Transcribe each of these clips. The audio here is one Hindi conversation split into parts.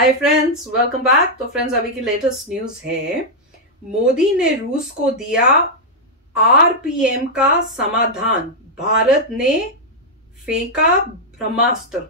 Hi friends, welcome back. तो फ्रेंड्स, अभी की लेटेस्ट न्यूज है, मोदी ने रूस को दिया आरपीएम का समाधान, भारत ने फेंका ब्रह्मास्त्र।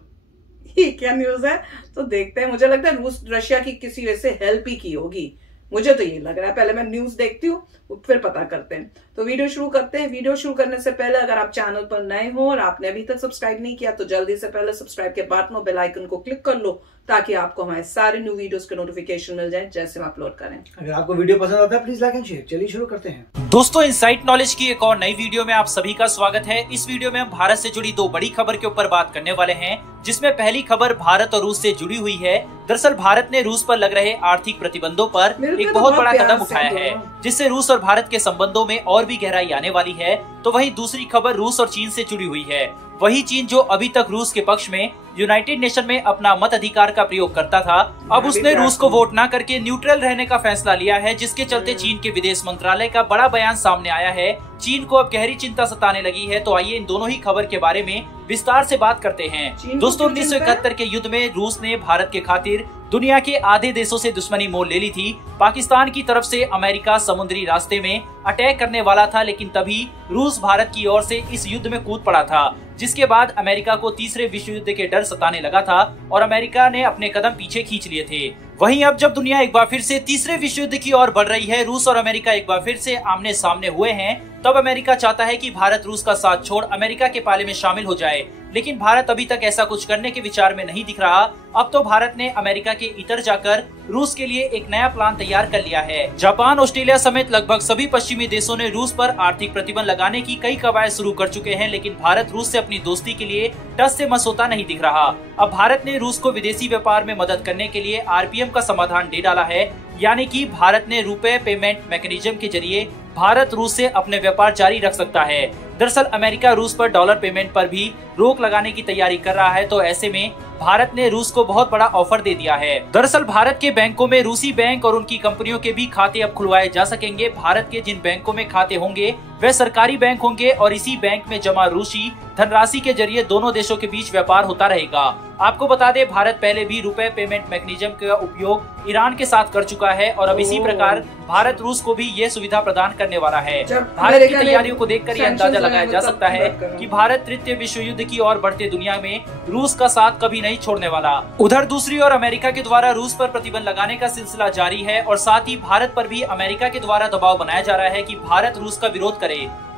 ये क्या न्यूज है? तो देखते हैं। मुझे लगता है रूस रशिया की किसी वजह से हेल्प ही की होगी, मुझे तो ये लग रहा है। पहले मैं न्यूज देखती हूँ, फिर पता करते हैं। तो वीडियो शुरू करते हैं। वीडियो शुरू करने से पहले अगर आप चैनल पर नए हो और आपने अभी तक सब्सक्राइब नहीं किया तो जल्दी से पहले सब्सक्राइब के बटन और बेल आइकन को क्लिक कर लो, ताकि आपको हमारे सारे न्यू वीडियोस के नोटिफिकेशन मिल जाए जैसे हम अपलोड करें। अगर आपको वीडियो पसंद आता है प्लीज लाइक एंड शेयर। चलिए शुरू करते हैं। दोस्तों, इनसाइट नॉलेज की एक और नई वीडियो में आप सभी का स्वागत है। इस वीडियो में हम भारत से जुड़ी दो बड़ी खबर के ऊपर बात करने वाले हैं, जिसमें पहली खबर भारत और रूस से जुड़ी हुई है। दरअसल भारत ने रूस पर लग रहे आर्थिक प्रतिबंधों पर एक बहुत बड़ा कदम उठाया है, जिससे रूस और भारत के संबंधों में और भी गहराई आने वाली है। तो वहीं दूसरी खबर रूस और चीन से जुड़ी हुई है। वही चीन जो अभी तक रूस के पक्ष में यूनाइटेड नेशन में अपना मत अधिकार का प्रयोग करता था, अब उसने रूस को वोट न करके न्यूट्रल रहने का फैसला लिया है, जिसके चलते चीन के विदेश मंत्रालय का बड़ा बयान सामने आया है। चीन को अब गहरी चिंता सताने लगी है। तो आइए इन दोनों ही खबर के बारे में विस्तार से बात करते हैं। दोस्तों, 1971 के युद्ध में रूस ने भारत के खातिर दुनिया के आधे देशों से दुश्मनी मोल ले ली थी। पाकिस्तान की तरफ से अमेरिका समुद्री रास्ते में अटैक करने वाला था, लेकिन तभी रूस भारत की ओर से इस युद्ध में कूद पड़ा था, जिसके बाद अमेरिका को तीसरे विश्व युद्ध के डर सताने लगा था और अमेरिका ने अपने कदम पीछे खींच लिए थे। वहीं अब जब दुनिया एक बार फिर से तीसरे विश्व युद्ध की ओर बढ़ रही है, रूस और अमेरिका एक बार फिर से आमने सामने हुए हैं, तब अमेरिका चाहता है कि भारत रूस का साथ छोड़ अमेरिका के पाले में शामिल हो जाए। लेकिन भारत अभी तक ऐसा कुछ करने के विचार में नहीं दिख रहा। अब तो भारत ने अमेरिका के इतर जाकर रूस के लिए एक नया प्लान तैयार कर लिया है। जापान, ऑस्ट्रेलिया समेत लगभग सभी पश्चिमी देशों ने रूस पर आर्थिक प्रतिबंध लगाने की कई कवायद शुरू कर चुके हैं, लेकिन भारत रूस से अपनी दोस्ती के लिए टस से मस होता नहीं दिख रहा। अब भारत ने रूस को विदेशी व्यापार में मदद करने के लिए आरपीएम का समाधान दे डाला है, यानी कि भारत ने रुपए पेमेंट मैकेनिज्म के जरिए भारत रूस से अपने व्यापार जारी रख सकता है। दरअसल अमेरिका रूस पर डॉलर पेमेंट पर भी रोक लगाने की तैयारी कर रहा है, तो ऐसे में भारत ने रूस को बहुत बड़ा ऑफर दे दिया है। दरअसल भारत के बैंकों में रूसी बैंक और उनकी कंपनियों के भी खाते अब खुलवाए जा सकेंगे। भारत के जिन बैंकों में खाते होंगे वे सरकारी बैंक होंगे और इसी बैंक में जमा रूसी धनराशि के जरिए दोनों देशों के बीच व्यापार होता रहेगा। आपको बता दें, भारत पहले भी रुपए पेमेंट मैकेनिज्म का उपयोग ईरान के साथ कर चुका है और अब इसी प्रकार भारत रूस को भी ये सुविधा प्रदान करने वाला है। भारत की तैयारियों को देखकर ये अंदाजा लगाया जा सकता है कि भारत तृतीय विश्व युद्ध की ओर बढ़ते दुनिया में रूस का साथ कभी नहीं छोड़ने वाला। उधर दूसरी ओर अमेरिका के द्वारा रूस पर प्रतिबंध लगाने का सिलसिला जारी है और साथ ही भारत पर भी अमेरिका के द्वारा दबाव बनाया जा रहा है कि भारत रूस का विरोध करे।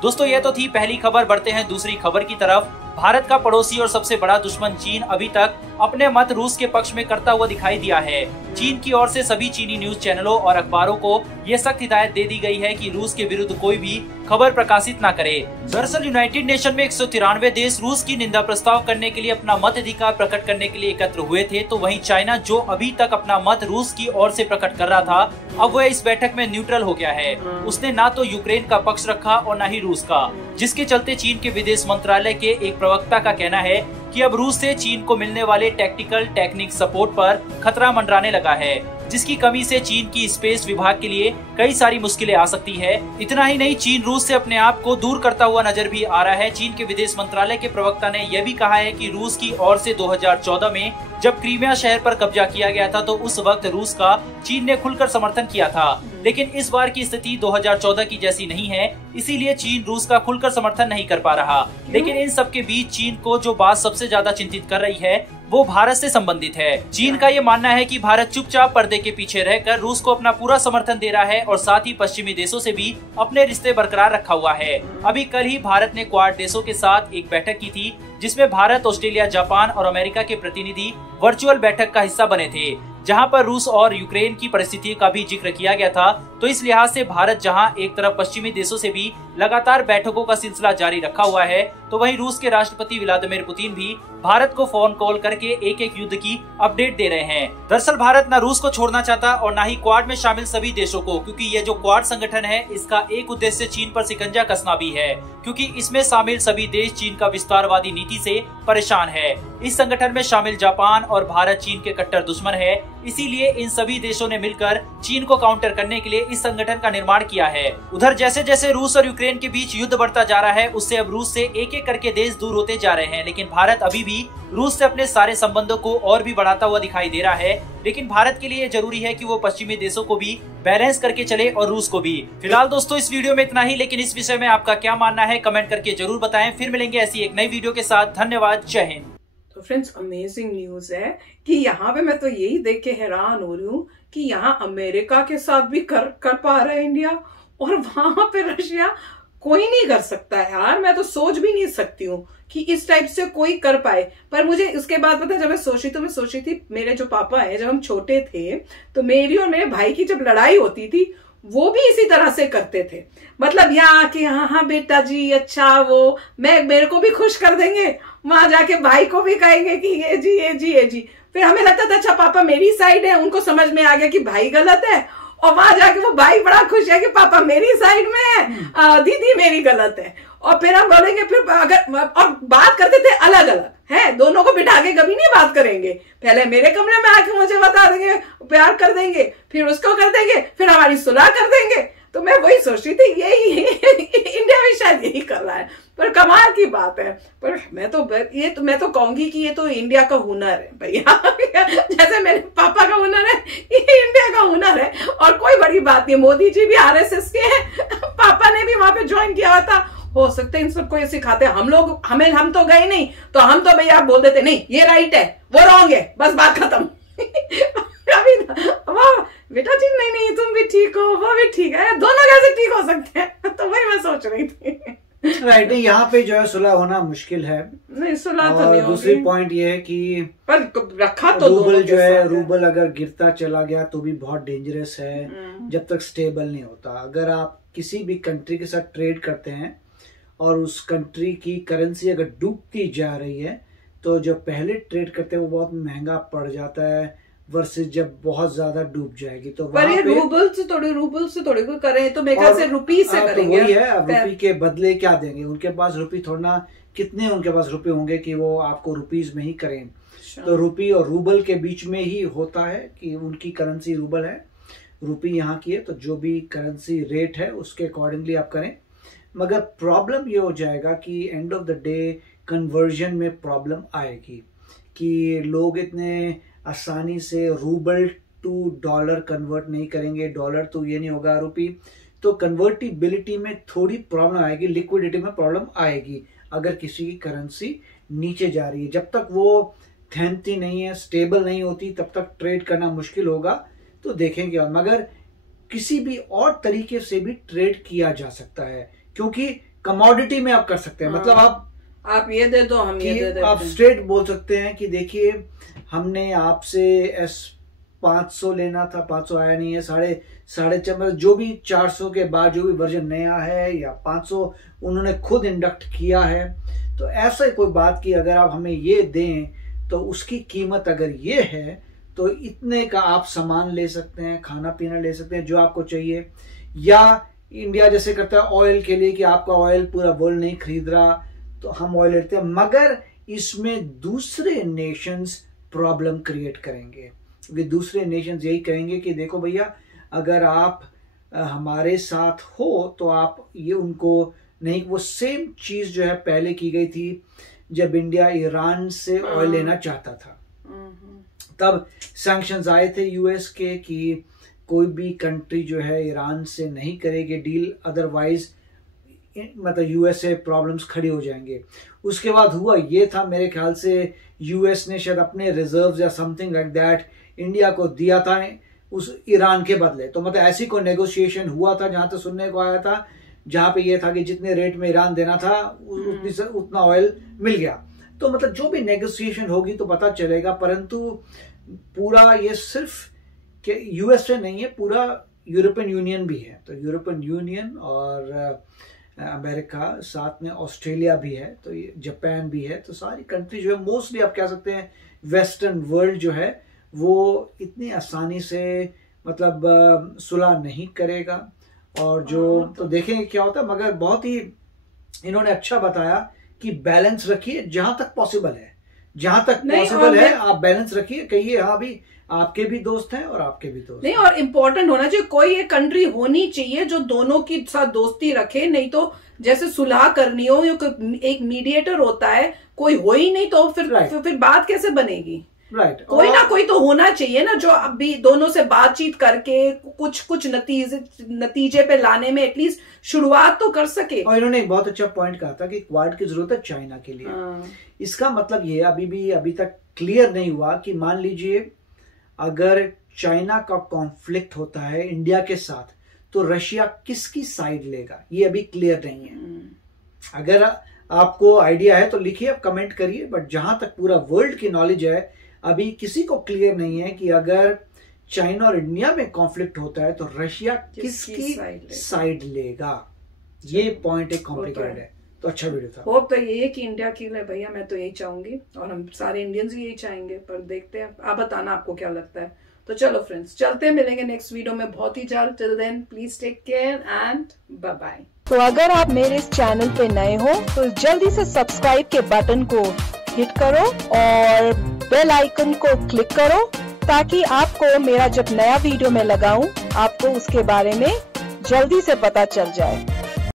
दोस्तों, ये तो थी पहली खबर। बढ़ते हैं दूसरी खबर की तरफ। भारत का पड़ोसी और सबसे बड़ा दुश्मन चीन अभी तक अपने मत रूस के पक्ष में करता हुआ दिखाई दिया है। चीन की ओर से सभी चीनी न्यूज चैनलों और अखबारों को ये सख्त हिदायत दे दी गई है कि रूस के विरुद्ध कोई भी खबर प्रकाशित न करे। दरअसल यूनाइटेड नेशन में 193 देश रूस की निंदा प्रस्ताव करने के लिए अपना मत अधिकार प्रकट करने के लिए एकत्र हुए थे। तो वहीं चाइना, जो अभी तक अपना मत रूस की ओर से प्रकट कर रहा था, अब वह इस बैठक में न्यूट्रल हो गया है। उसने ना तो यूक्रेन का पक्ष रखा और न ही रूस का, जिसके चलते चीन के विदेश मंत्रालय के एक प्रवक्ता का कहना है कि अब रूस से चीन को मिलने वाले टेक्निक सपोर्ट पर खतरा मंडराने लगा है, जिसकी कमी से चीन की स्पेस विभाग के लिए कई सारी मुश्किलें आ सकती है। इतना ही नहीं, चीन रूस से अपने आप को दूर करता हुआ नजर भी आ रहा है। चीन के विदेश मंत्रालय के प्रवक्ता ने यह भी कहा है कि रूस की ओर से 2014 में जब क्रीमिया शहर पर कब्जा किया गया था, तो उस वक्त रूस का चीन ने खुलकर समर्थन किया था। लेकिन इस बार की स्थिति 2014 की जैसी नहीं है, इसीलिए चीन रूस का खुलकर समर्थन नहीं कर पा रहा। लेकिन इन सब के बीच चीन को जो बात सबसे ज्यादा चिंतित कर रही है वो भारत से संबंधित है। चीन का ये मानना है कि भारत चुपचाप पर्दे के पीछे रहकर रूस को अपना पूरा समर्थन दे रहा है और साथ ही पश्चिमी देशों से भी अपने रिश्ते बरकरार रखा हुआ है। अभी कल ही भारत ने क्वाड देशों के साथ एक बैठक की थी, जिसमें भारत, ऑस्ट्रेलिया, जापान और अमेरिका के प्रतिनिधि वर्चुअल बैठक का हिस्सा बने थे, जहां पर रूस और यूक्रेन की परिस्थिति का भी जिक्र किया गया था। तो इस लिहाज से भारत जहां एक तरफ पश्चिमी देशों से भी लगातार बैठकों का सिलसिला जारी रखा हुआ है, तो वहीं रूस के राष्ट्रपति व्लादिमीर पुतिन भी भारत को फोन कॉल करके एक एक युद्ध की अपडेट दे रहे हैं। दरअसल भारत न रूस को छोड़ना चाहता और न ही क्वाड में शामिल सभी देशों को, क्योंकि ये जो क्वाड संगठन है इसका एक उद्देश्य चीन पर शिकंजा कसना भी है, क्योंकि इसमें शामिल सभी देश चीन का विस्तारवादी नीति से परेशान है। इस संगठन में शामिल जापान और भारत चीन के कट्टर दुश्मन है, इसीलिए इन सभी देशों ने मिलकर चीन को काउंटर करने के लिए इस संगठन का निर्माण किया है। उधर जैसे जैसे रूस और यूक्रेन के बीच युद्ध बढ़ता जा रहा है, उससे अब रूस से एक एक करके देश दूर होते जा रहे हैं, लेकिन भारत अभी भी रूस से अपने सारे संबंधों को और भी बढ़ाता हुआ दिखाई दे रहा है। लेकिन भारत के लिए जरूरी है कि वो पश्चिमी देशों को भी बैलेंस करके चले और रूस को भी। फिलहाल दोस्तों इस वीडियो में इतना ही, लेकिन इस विषय में आपका क्या मानना है कमेंट करके जरूर बताएं। फिर मिलेंगे ऐसी एक नई वीडियो के साथ। धन्यवाद, जय हिंद। तो फ्रेंड्स, अमेजिंग न्यूज है कि यहाँ पे मैं तो यही देख के हैरान हो रही हूँ कि यहाँ अमेरिका के साथ भी कर पा रहा है इंडिया, और वहां पे रशिया कोई नहीं कर सकता है यार। मैं तो सोच भी नहीं सकती हूँ कि इस टाइप से कोई कर पाए। पर मुझे उसके बाद पता, जब मैं सोची थी मेरे जो पापा है, जब हम छोटे थे तो मेरी और मेरे भाई की जब लड़ाई होती थी वो भी इसी तरह से करते थे। मतलब यहाँ आके हाँ बेटा जी अच्छा, वो मेरे को भी खुश कर देंगे, वहां जाके भाई को भी कहेंगे कि ये जी ये जी ये जी। फिर हमें लगता था अच्छा पापा मेरी साइड है, उनको समझ में आ गया कि भाई गलत है, और वहां जाके वो भाई बड़ा खुश है कि पापा मेरी साइड में है, दीदी मेरी गलत है। और फिर हम बोलेंगे, फिर अगर और बात करते थे अलग अलग है, दोनों को बिठा के कभी नहीं बात करेंगे। पहले मेरे कमरे में आके मुझे बता देंगे, प्यार कर देंगे, फिर उसको कर देंगे, फिर हमारी सुलह कर देंगे। तो मैं वही सोच रही थी यही इंडिया भी शायद यही कर रहा है। पर कमाल की बात है। पर मैं तो कहूंगी कि ये तो इंडिया का हुनर है भैया। जैसे मेरे पापा का हुनर है, ये इंडिया का हुनर है, और कोई बड़ी बात नहीं। मोदी जी भी आरएसएस के हैं, पापा ने भी वहां पे ज्वाइन किया हुआ था। हो सकता है इन सबको ये सिखाते हैं। हम तो गए नहीं, तो हम तो भैया बोल देते नहीं ये राइट है वो रॉन्ग है, बस बात खत्म। कभी वाह बेटा जी नहीं तुम भी ठीक हो, वो भी ठीक है, दोनों कैसे ठीक हो सकते हैं? तो वही मैं सोच रही थी। राइट, यहाँ पे जो है सुलह होना मुश्किल है। नहीं सुलह तो नहीं होगी। दूसरी पॉइंट ये है कि पर रखा तो रूबल जो है, रूबल अगर गिरता चला गया तो भी बहुत डेंजरस है जब तक स्टेबल नहीं होता। अगर आप किसी भी कंट्री के साथ ट्रेड करते हैं और उस कंट्री की करेंसी अगर डूबती जा रही है, तो जो पहले ट्रेड करते हैं वो बहुत महंगा पड़ जाता है वर्सेस जब बहुत ज्यादा डूब जाएगी। तो पर ये रूबल से थोड़ी कोई करे, तो मेरे ख्याल से रुपी से करेंगे। वही है, अब रुपी के बदले क्या देंगे? उनके पास रुपी थोड़ा, कितने उनके पास रुपए होंगे कि वो आपको रुपीज में ही करें। तो रुपी और रूबल के बीच में ही होता है कि उनकी करेंसी रूबल है, रुपी यहाँ की है, तो जो भी करेंसी रेट है उसके अकॉर्डिंगली आप करें। मगर प्रॉब्लम ये हो जाएगा कि end of the day conversion में प्रॉब्लम आएगी कि लोग इतने आसानी से रूबल टू डॉलर कन्वर्ट नहीं करेंगे, डॉलर तो ये नहीं होगा रुपी। तो कन्वर्टिबिलिटी में थोड़ी प्रॉब्लम आएगी, लिक्विडिटी में प्रॉब्लम आएगी अगर किसी की करेंसी नीचे जा रही है। जब तक वो थैंकती नहीं है, स्टेबल नहीं होती, तब तक ट्रेड करना मुश्किल होगा। तो देखेंगे, और मगर किसी भी और तरीके से भी ट्रेड किया जा सकता है, क्योंकि कमोडिटी में आप कर सकते हैं। मतलब आप ये दे दो, हम ये दे देते हैं। आप स्ट्रेट बोल सकते हैं कि देखिए हमने आपसे S500 लेना था, 500 आया नहीं है, साढ़े चार, जो भी 400 के बाद जो भी वर्जन नया है या 500 उन्होंने खुद इंडक्ट किया है। तो ऐसा कोई बात कि अगर आप हमें ये दें तो उसकी कीमत अगर ये है तो इतने का आप सामान ले सकते हैं, खाना पीना ले सकते हैं जो आपको चाहिए। या इंडिया जैसे करता है ऑयल के लिए कि आपका ऑयल पूरा वर्ल्ड नहीं खरीद रहा तो हम ऑयल लेते हैं, मगर इसमें दूसरे नेशंस प्रॉब्लम क्रिएट करेंगे, क्योंकि दूसरे नेशंस यही कहेंगे कि देखो भैया अगर आप हमारे साथ हो तो आप ये उनको नहीं। वो सेम चीज जो है पहले की गई थी जब इंडिया ईरान से ऑयल लेना चाहता था, तब सैंक्शंस आए थे यूएस के कि कोई भी कंट्री जो है ईरान से नहीं करेगी डील, अदरवाइज मतलब यूएस से प्रॉब्लम्स खड़ी हो जाएंगे। उसके बाद हुआ ये था, मेरे ख्याल से यूएस ने शायद अपने रिजर्व्स या समथिंग लाइक दैट इंडिया को दिया था उस ईरान के बदले। तो मतलब ऐसी कोई नेगोशिएशन हुआ था जहां तक सुनने को आया था, जहां पे ये था कि जितने रेट में ईरान देना था उतना ऑयल मिल गया। तो मतलब जो भी नेगोशिएशन होगी तो पता चलेगा, परंतु पूरा ये सिर्फ यूएस से नहीं है, पूरा यूरोपियन यूनियन भी है। तो यूरोपियन यूनियन और अमेरिका, साथ में ऑस्ट्रेलिया भी है, तो ये जापान भी है। तो सारी कंट्री जो है मोस्टली आप कह सकते हैं वेस्टर्न वर्ल्ड जो है वो इतनी आसानी से मतलब सुलह नहीं करेगा। और जो तो देखेंगे क्या होता है, मगर बहुत ही इन्होंने अच्छा बताया कि बैलेंस रखिए जहां तक पॉसिबल है। जहां तक पॉसिबल है आप बैलेंस रखिए, कहिए हाँ भी आपके भी दोस्त हैं और आपके भी दोस्त नहीं, और इम्पोर्टेंट होना चाहिए, कोई एक कंट्री होनी चाहिए जो दोनों के साथ दोस्ती रखे, नहीं तो जैसे सुलह करनी हो, एक मीडिएटर होता है, कोई हो ही नहीं तो फिर बात कैसे बनेगी? राइट, कोई ना कोई तो होना चाहिए ना, जो अभी दोनों से बातचीत करके कुछ नतीजे पे लाने में एटलीस्ट शुरुआत तो कर सके। और इन्होंने एक बहुत अच्छा पॉइंट कहा था कि क्वाड की जरूरत है चाइना के लिए। इसका मतलब ये अभी तक क्लियर नहीं हुआ कि मान लीजिए अगर चाइना का कॉन्फ्लिक्ट होता है इंडिया के साथ तो रशिया किसकी साइड लेगा, ये अभी क्लियर नहीं है। अगर आपको आइडिया है तो लिखिए, आप कमेंट करिए, बट जहां तक पूरा वर्ल्ड की नॉलेज है अभी किसी को क्लियर नहीं है कि अगर चाइना और इंडिया में कॉन्फ्लिक्ट होता है तो रशिया किसकी साइड लेगा। ये पॉइंट एक कॉम्प्लिकेटेड है। तो अच्छा वीडियो था। होप तो ये कि इंडिया की लिए भैया, मैं तो यही चाहूंगी और हम सारे इंडियंस भी यही चाहेंगे, पर देखते हैं, आप बताना आपको क्या लगता है। तो चलो फ्रेंड्स, चलते हैं, मिलेंगे नेक्स्ट वीडियो में बहुत ही जल्द। Till then please take care and bye bye. तो अगर आप मेरे इस चैनल पे नए हो तो जल्दी से सब्सक्राइब के बटन को हिट करो और बेल आइकन को क्लिक करो ताकि आपको मेरा जब नया वीडियो मैं लगाऊं आपको उसके बारे में जल्दी से पता चल जाए।